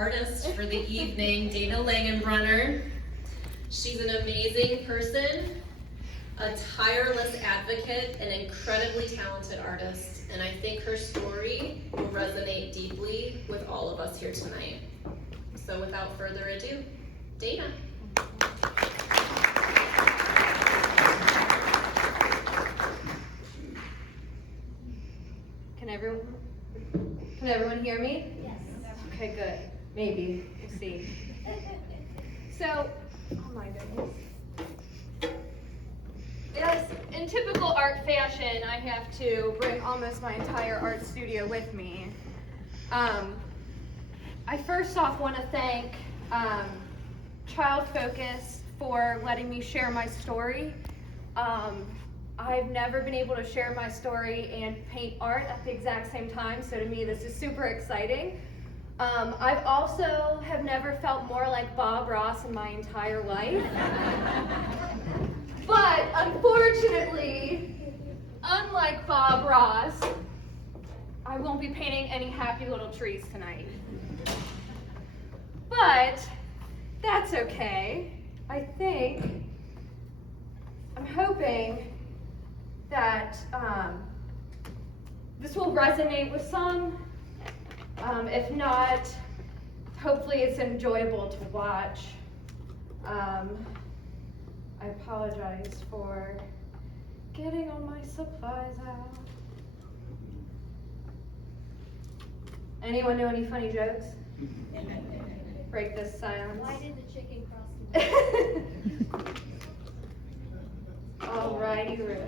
artist for the evening, Dana Langenbrunner. She's an amazing person, a tireless advocate, an incredibly talented artist, and I think her story will resonate deeply with all of us here tonight. So without further ado, Dana. Can everyone hear me? Yes. Okay, good. Maybe. We'll see. So, oh my goodness. Yes, in typical art fashion, I have to bring almost my entire art studio with me. I first off want to thank Child Focus for letting me share my story. I've never been able to share my story and paint art at the exact same time, so to me this is super exciting. I've also have never felt more like Bob Ross in my entire life. But unfortunately, unlike Bob Ross, I won't be painting any happy little trees tonight. But that's okay. I'm hoping that this will resonate with some. If not, hopefully it's enjoyable to watch. I apologize for getting all my supplies out. Anyone know any funny jokes? Break this silence. Why did the chicken cross the line? Alrighty, Rue.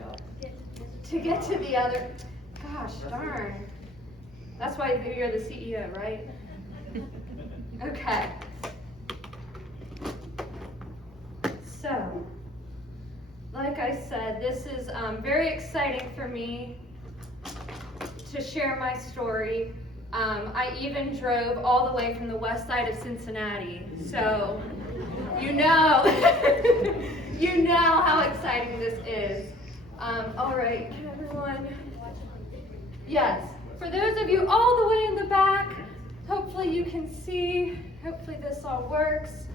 To get to the other, gosh darn. That's why you're the CEO, right? Okay. So, like I said, this is very exciting for me to share my story. I even drove all the way from the west side of Cincinnati, so you know, you know how exciting this is. All right, can everyone? Yes, for those of you all the way in the back, hopefully you can see, hopefully this all works.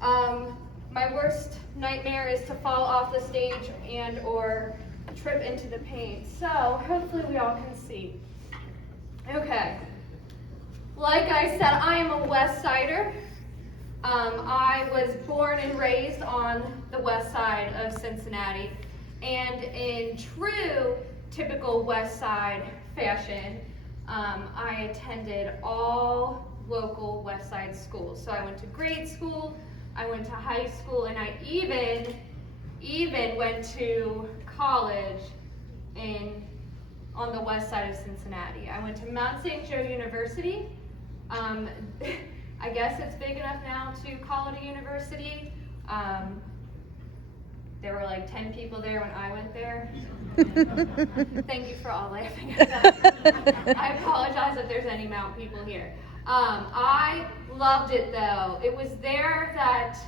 My worst nightmare is to fall off the stage and or trip into the paint, so hopefully we all can see. Okay, like I said, I am a West Sider. I was born and raised on the west side of Cincinnati, and in true typical West Side fashion, I attended all local West Side schools. So I went to grade school, I went to high school, and I even went to college on the west side of Cincinnati. I went to Mount St. Joe University. I guess it's big enough now to call it a university. There were like 10 people there when I went there. Thank you for all laughing at that. I apologize if there's any Mount people here. I loved it though. It was there that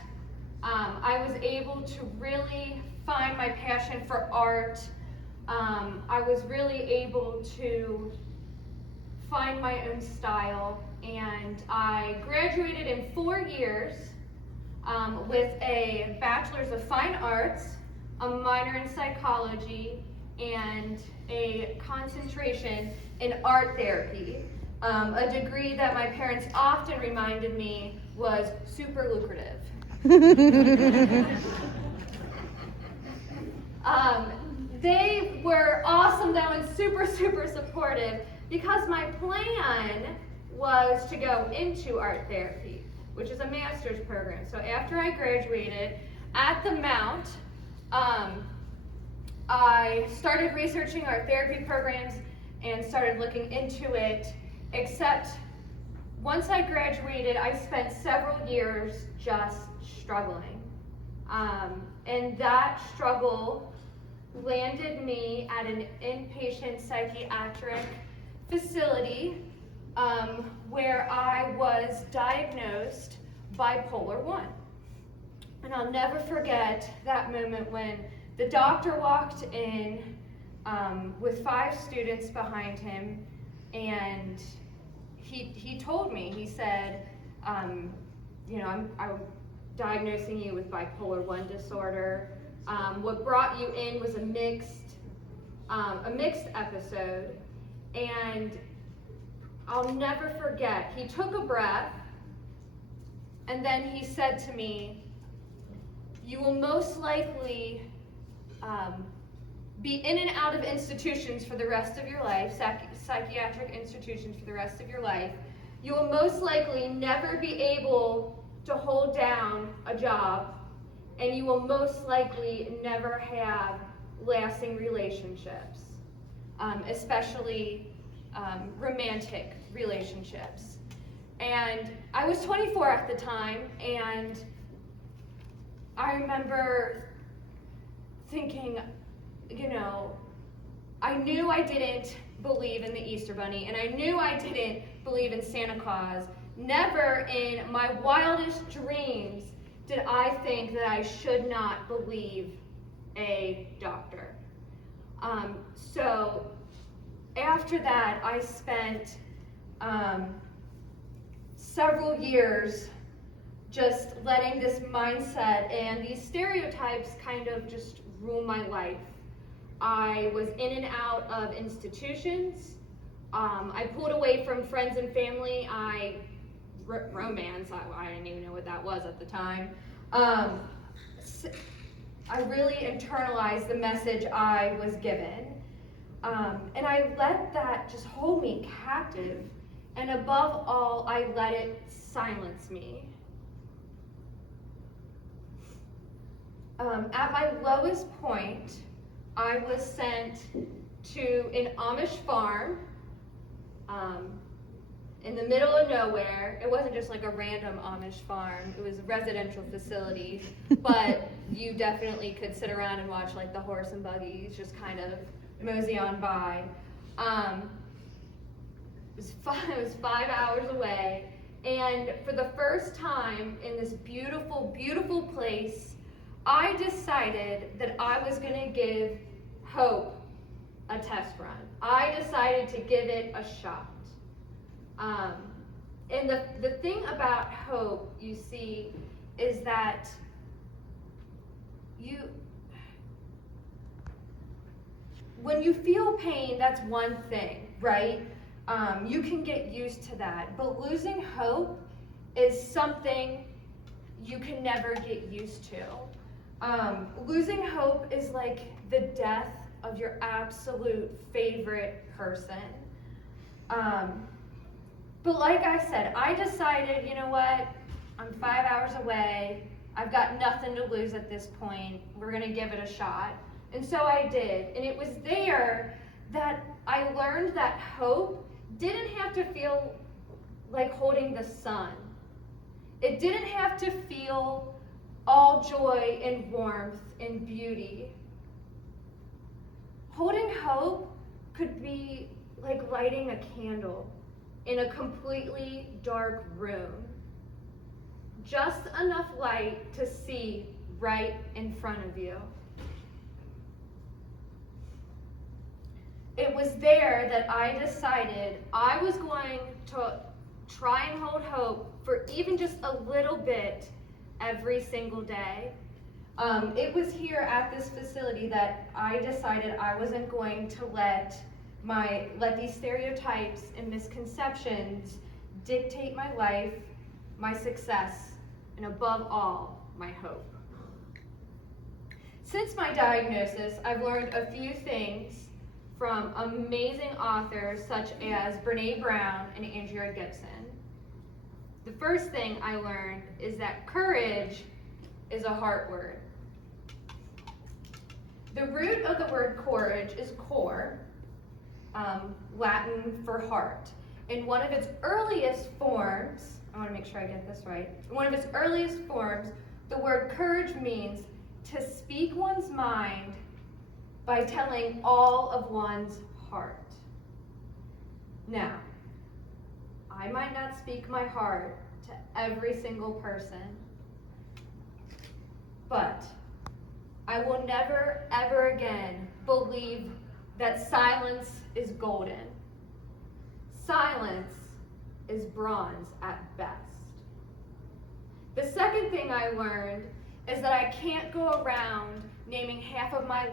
I was able to really find my passion for art. I was really able to find my own style, and I graduated in 4 years with a Bachelor's of Fine Arts, a minor in psychology, and a concentration in art therapy, a degree that my parents often reminded me was super lucrative. They were awesome though and super supportive, because my plan was to go into art therapy, which is a master's program. So after I graduated at the Mount, I started researching art therapy programs and started looking into it, except once I graduated, I spent several years just struggling. And that struggle landed me at an inpatient psychiatric facility where I was diagnosed bipolar 1. And I'll never forget that moment when the doctor walked in with 5 students behind him, and he told me, he said, I'm diagnosing you with bipolar 1 disorder. What brought you in was a mixed episode, and I'll never forget, he took a breath, and then he said to me, "You will most likely be in and out of institutions for the rest of your life, psychiatric institutions for the rest of your life. You will most likely never be able to hold down a job, and you will most likely never have lasting relationships, especially romantic relationships." And I was 24 at the time, and I remember thinking, I knew I didn't believe in the Easter Bunny, and I knew I didn't believe in Santa Claus. Never in my wildest dreams did I think that I should not believe a doctor. So after that, I spent several years just letting this mindset and these stereotypes kind of just rule my life. I was in and out of institutions. I pulled away from friends and family. Romance, I didn't even know what that was at the time. I really internalized the message I was given. And I let that just hold me captive. And above all, I let it silence me. At my lowest point, I was sent to an Amish farm in the middle of nowhere. It wasn't just like a random Amish farm, it was a residential facility, but you definitely could sit around and watch like the horse and buggies just kind of mosey on by. It was 5 hours away, and for the first time in this beautiful, beautiful place, I decided that I was going to give hope a test run. I decided to give it a shot. And the thing about hope, you see, is that when you feel pain, that's one thing, right? You can get used to that. But losing hope is something you can never get used to. Losing hope is like the death of your absolute favorite person. But like I said, I decided, you know what, I'm 5 hours away, I've got nothing to lose at this point, we're gonna give it a shot. And so I did, and it was there that I learned that hope didn't have to feel like holding the sun. It didn't have to feel all joy and warmth and beauty. Holding hope could be like lighting a candle in a completely dark room. Just enough light to see right in front of you. It was there that I decided I was going to try and hold hope for even just a little bit every single day. It was here at this facility that I decided I wasn't going to let these stereotypes and misconceptions dictate my life, my success, and above all, my hope. Since my diagnosis, I've learned a few things from amazing authors such as Brene Brown and Andrea Gibson. The first thing I learned is that courage is a heart word. The root of the word courage is cor, Latin for heart. In one of its earliest forms, I want to make sure I get this right. In one of its earliest forms, the word courage means to speak one's mind by telling all of one's heart. Now, I might not speak my heart to every single person, but I will never, ever again believe that silence is golden. Silence is bronze at best. second thing I learned is that I can't go around naming half of my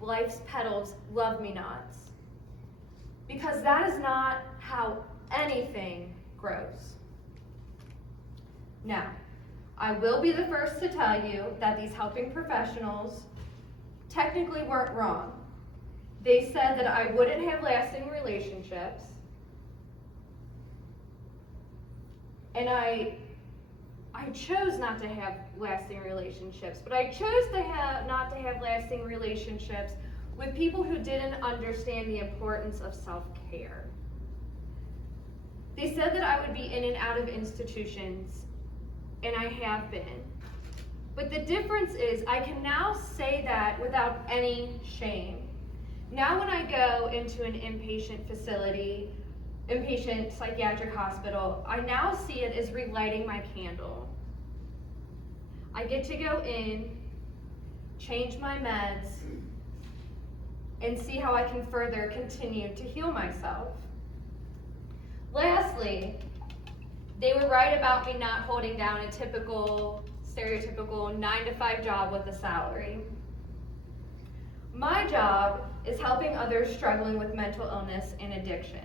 life's petals love me nots. Because that is not how anything grows. Now, I will be the first to tell you that these helping professionals technically weren't wrong. They said that I wouldn't have lasting relationships, and I chose not to have lasting relationships, but I chose not to have lasting relationships with people who didn't understand the importance of self-care. They said that I would be in and out of institutions, and I have been. But the difference is I can now say that without any shame. Now when I go into an inpatient facility, inpatient psychiatric hospital, I now see it as relighting my candle. I get to go in, change my meds, and see how I can further continue to heal myself. Lastly, they were right about me not holding down a typical, stereotypical 9-to-5 job with a salary. My job is helping others struggling with mental illness and addiction.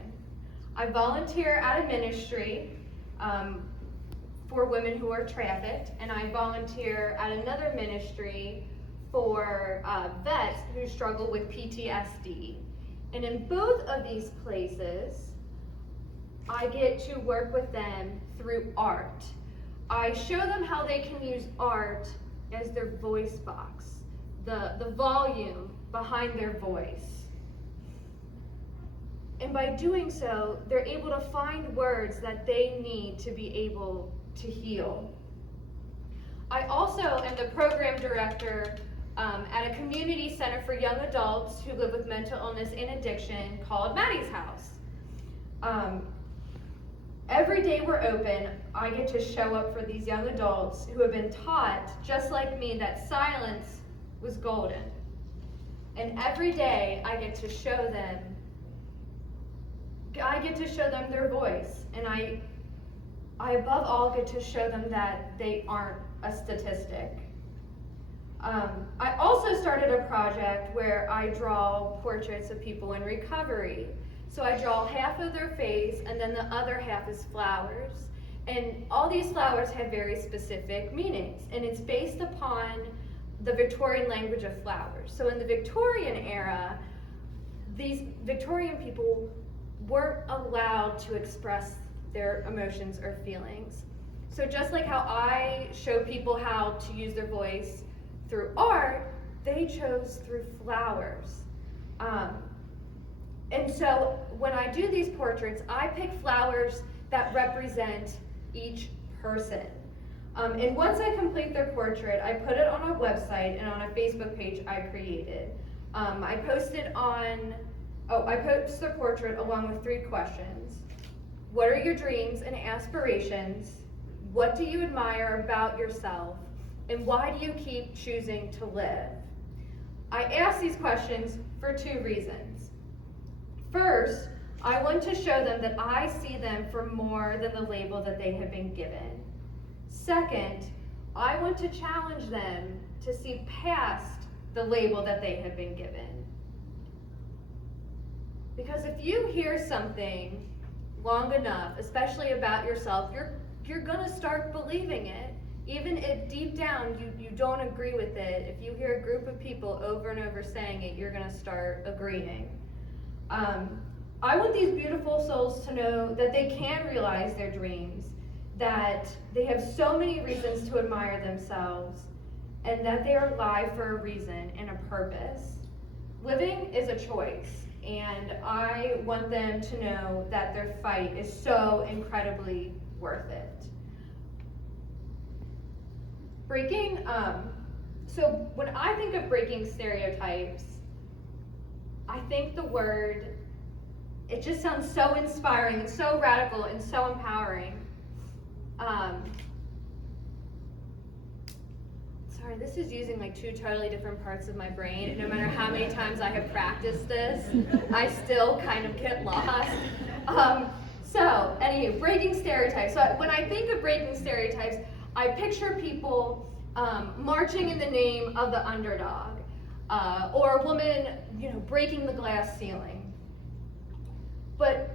I volunteer at a ministry for women who are trafficked, and I volunteer at another ministry for vets who struggle with PTSD. And in both of these places, I get to work with them through art. I show them how they can use art as their voice box, the volume behind their voice. And by doing so, they're able to find words that they need to be able to heal. I also am the program director at a community center for young adults who live with mental illness and addiction called Madi's House. Every day we're open, I get to show up for these young adults who have been taught, just like me, that silence was golden. And every day I get to show them their voice, and I above all get to show them that they aren't a statistic. I also started a project where I draw portraits of people in recovery. So I draw half of their face, and then the other half is flowers. And all these flowers have very specific meanings, and it's based upon the Victorian language of flowers. So in the Victorian era, these Victorian people weren't allowed to express their emotions or feelings. So just like how I show people how to use their voice through art, they chose through flowers. And so when I do these portraits, I pick flowers that represent each person. And once I complete their portrait, I put it on a website and on a Facebook page I created. I post the portrait along with 3 questions. What are your dreams and aspirations? What do you admire about yourself? And why do you keep choosing to live? I ask these questions for 2 reasons. First, I want to show them that I see them for more than the label that they have been given. Second, I want to challenge them to see past the label that they have been given. Because if you hear something long enough, especially about yourself, you're gonna start believing it. Even if deep down you don't agree with it, if you hear a group of people over and over saying it, you're gonna start agreeing. I want these beautiful souls to know that they can realize their dreams, that they have so many reasons to admire themselves, and that they are alive for a reason and a purpose. Living is a choice, and I want them to know that their fight is so incredibly worth it. So when I think of breaking stereotypes, I think the word, it just sounds so inspiring and so radical and so empowering. Sorry, this is using like 2 totally different parts of my brain, and no matter how many times I have practiced this, I still kind of get lost. So, anywho, breaking stereotypes. So when I think of breaking stereotypes, I picture people marching in the name of the underdog, or a woman, breaking the glass ceiling. But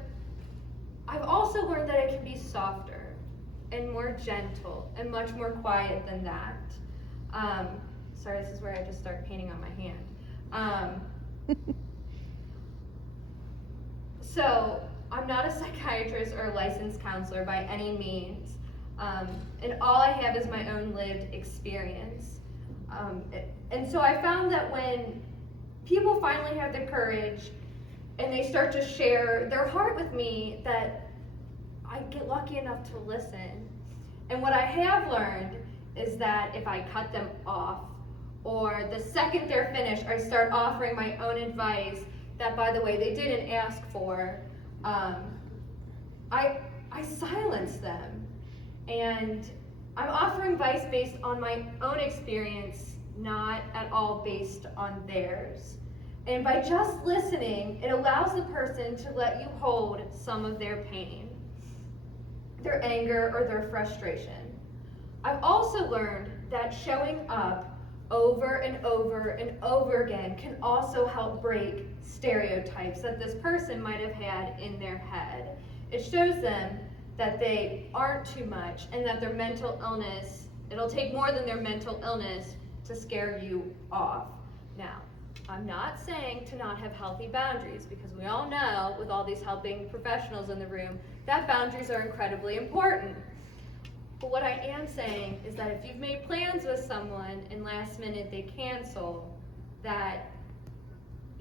I've also learned that it can be softer and more gentle and much more quiet than that. Sorry, this is where I just start painting on my hand. So, I'm not a psychiatrist or a licensed counselor by any means, and all I have is my own lived experience. And so I found that when people finally have the courage and they start to share their heart with me, that I get lucky enough to listen. And what I have learned is that if I cut them off, or the second they're finished, I start offering my own advice that, by the way, they didn't ask for, I silence them. And I'm offering advice based on my own experience, not at all based on theirs. And by just listening, it allows the person to let you hold some of their pain, their anger, or their frustration. I've also learned that showing up over and over and over again can also help break stereotypes that this person might have had in their head. It shows them that they aren't too much and that their mental illness, it'll take more than their mental illness to scare you off. Now, I'm not saying to not have healthy boundaries, because we all know, with all these helping professionals in the room, that boundaries are incredibly important. But what I am saying is that if you've made plans with someone and last minute they cancel, that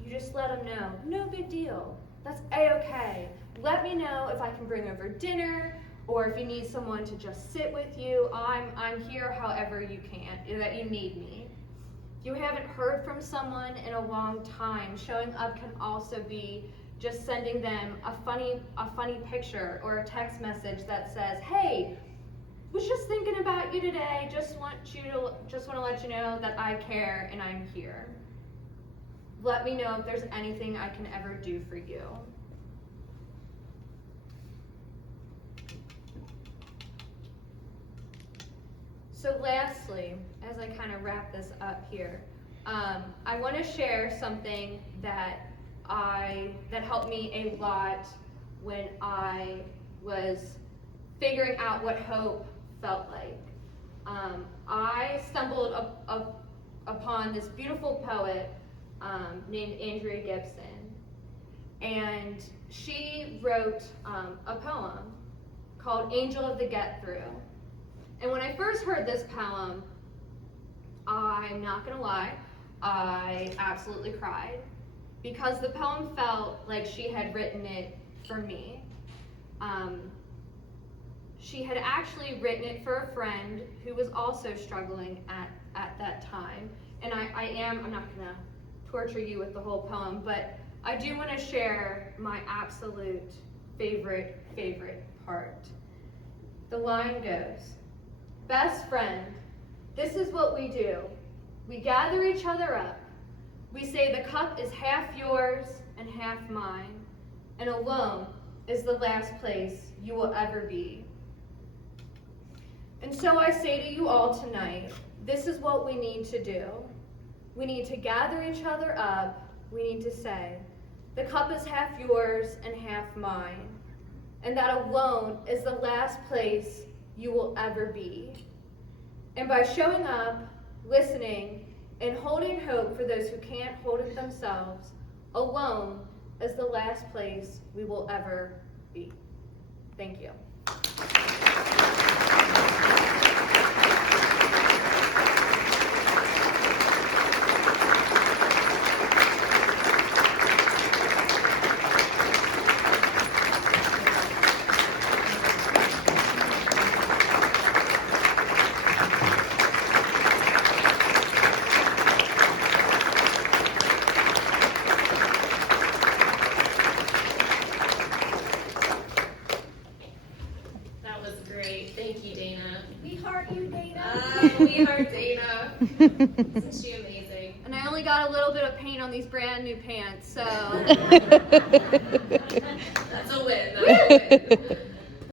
you just let them know, no big deal, that's a-okay. Let me know if I can bring over dinner, or if you need someone to just sit with you. I'm here however you can, that you need me. If you haven't heard from someone in a long time, showing up can also be just sending them a funny picture or a text message that says, hey, was just thinking about you today, just want to let you know that I care and I'm here. Let me know if there's anything I can ever do for you. So lastly, as I kind of wrap this up here, I want to share something that helped me a lot when I was figuring out what hope felt like. I stumbled upon this beautiful poet named Andrea Gibson, and she wrote a poem called Angel of the Get-Through. And when I first heard this poem, I'm not gonna lie, I absolutely cried, because the poem felt like she had written it for me. She had actually written it for a friend who was also struggling at that time. And I'm not gonna torture you with the whole poem, but I do want to share my absolute favorite part. The line goes, best friend, this is what we do. We gather each other up. We say the cup is half yours and half mine, and alone is the last place you will ever be. And so I say to you all tonight, this is what we need to do. We need to gather each other up. We need to say, the cup is half yours and half mine, and that alone is the last place you will ever be. And by showing up, listening, and holding hope for those who can't hold it themselves, alone is the last place we will ever be. Thank you. We are Dana. Isn't she amazing? And I only got a little bit of paint on these brand new pants, so. That's a win. That's a win.